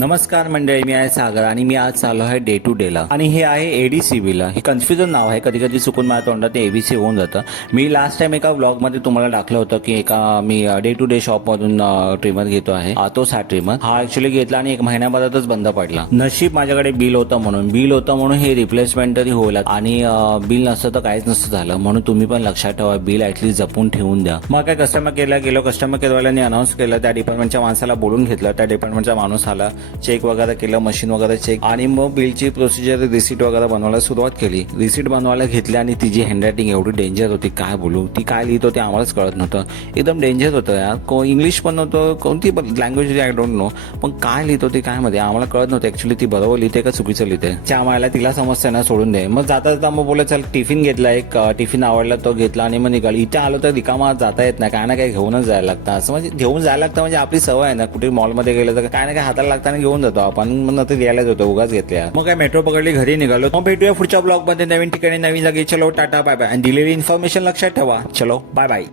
नमस्कार मंडळी, मी आहे सागर आणि मी आज चाललो आहे डे टू डेला आणि हे आहे एडीसीबीला. हे कन्फ्युजन नाव आहे, कधी कधी चुकून माझ्या तोंडात एबीसी होऊन जातं. मी लास्ट टाइम एका व्लॉगमध्ये तुम्हाला दाखलं होतं की मी डे टू डे शॉपमधून ट्रिमर घेतो आहे. तो सा ट्रिमर हा ऍक्च्युली घेतला आणि एक महिन्याभरातच बंद पडला. नशीब माझ्याकडे बिल होतं म्हणून हे रिप्लेसमेंट तरी होईल आणि बिल नसतं तर काहीच नसतं झालं. म्हणून तुम्ही पण लक्षात ठेवा, बिल ऍटलीस्ट जपून ठेवून द्या. मग काय कस्टमर केअरला गेलो, कस्टमर केअरवाल्यांनी अनाऊन्स केलं, त्या डिपार्टमेंटच्या माणसाला बोलून घेतलं. त्या डिपार्टमेंटचा माणूस आला, चेक वगैरे केलं, मशीन वगैरे चेक आणि मग बिलची प्रोसिजर रिसीट वगैरे बनवायला सुरुवात केली. रिसीट बनवायला घेतली आणि तिची हँडरायटिंग एवढी डेंजर होती, काय बोलू. ती काय लिहित होती आम्हालाच कळत नव्हतं. एकदम डेंजर होतं यार. इंग्लिश पण नव्हतं, कोणती पण लँग्वेज आय डोंट नो, पण काय लिहित होती काय मध्ये आम्हाला कळत नव्हतं. ऍक्च्युली ती बरोबर लिहिते का चुकीचं लिहिते, त्या तिला समजते ना, सोडून दे. मग जाता जाता मग बोला चल टिफिन घेतला, एक टिफिन आवडला तो घेतला आणि मग निघाली. इथे आलो तर रिकामा जाता येत नाही, काय ना काय घेऊनच जायला लागतं. असं म्हणजे घेऊन जायला लागतं म्हणजे आपली सवय आहे ना, कुठे मॉलमध्ये गेलं तर काय ना काय हाताला लागताना घेऊन जातो आपण. मग नंतर द्यायलाच होतं, उगाच घेतल्या. मग काय मेट्रो पकडली, घरी निघालो. मग भेटूया पुढच्या ब्लॉग मध्ये नवीन ठिकाणी नवीन जागी. चलो टाटा बाय बाय. आणि दिलेली इन्फॉर्मेशन लक्षात ठेवा. चलो बाय बाय.